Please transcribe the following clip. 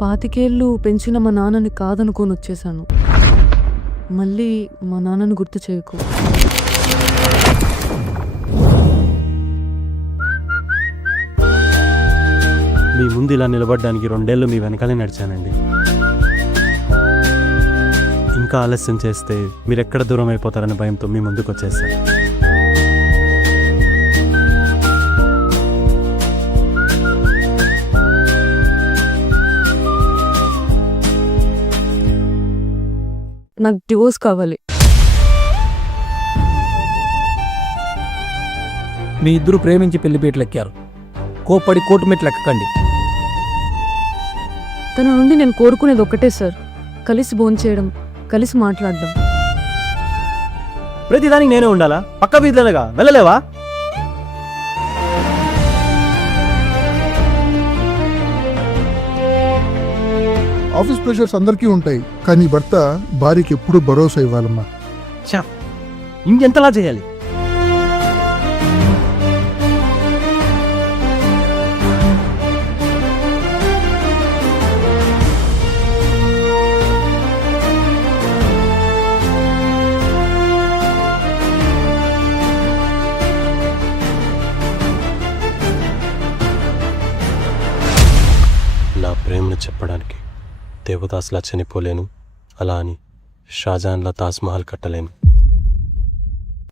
25 ఏళ్ళు పెంచిన మా నాన్నని కాదనుకొని వచ్చేసాను. మళ్ళీ మా నాన్నని గుర్తు చేయకు. మీ ముందు ఇలా నిలబడడానికి 2 ఏళ్ళు మీ వెనకాలే నడిచానండి. ఇంకా ఆలస్యం చేస్తే మీరెక్కడ దూరం అయిపోతారనే భయంతో మీ ముందుకు వచ్చేస్తాను. నాకు డివోర్స్ కావాలి. మీ ఇద్దరు ప్రేమించి పెళ్లిపీటలు ఎక్కారు. కోప్పడి కోర్టు మెట్లు ఎక్కకండి. తన నుండి నేను కోరుకునేది ఒక్కటే సార్, కలిసి భోంచేయడం, కలిసి మాట్లాడడం. ప్రతిదానికి నేనే ఉండాలా? పక్క వీధిలోనేగా, వెళ్ళలేవా? ఆఫీస్ ప్రెషర్స్ అందరికీ ఉంటాయి, కానీ భర్త భార్యకి ఎప్పుడు భరోసా ఇవ్వాలమ్మా. ఇంకెంతలా చేయాలి? నా ప్రేమను చెప్పడానికి దేవదాసులా చనిపోలేను, అలా అని షాజహాన్లా తాజ్మహల్ కట్టలేను.